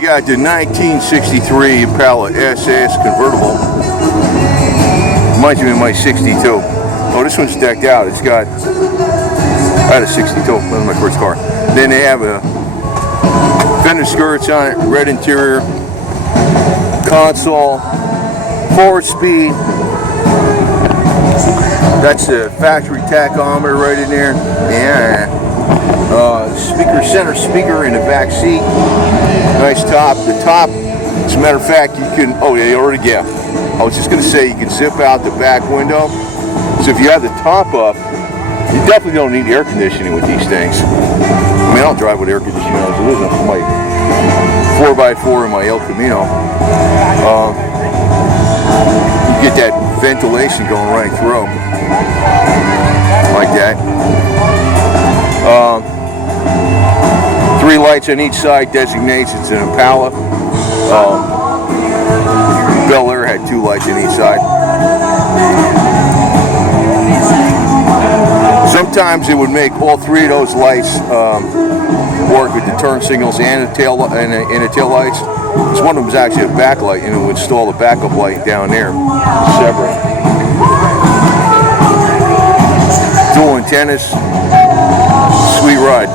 we got the 1963 Impala SS Convertible. Reminds me of my 62. Oh, this one's decked out. It's got, I had a 62, that was my first car. Then they have a fender skirts on it, red interior, console, 4-speed. That's the factory tachometer right in there. Yeah. Speaker, center speaker in the back seat. Nice top. The top, as a matter of fact, you can, oh yeah, you already get. I was just going to say you can zip out the back window. So if you have the top up, you definitely don't need air conditioning with these things. I mean, I'll drive with air conditioning as it is on my 4x4 in my El Camino. You get that ventilation going right through, like that. 3 lights on each side designates it's an Impala. Bel Air had 2 lights on each side. Sometimes it would make all 3 of those lights work with the turn signals and the tail lights. So one of them is actually a backlight, and it would install a backup light down there, separate. Dual antennas, sweet ride.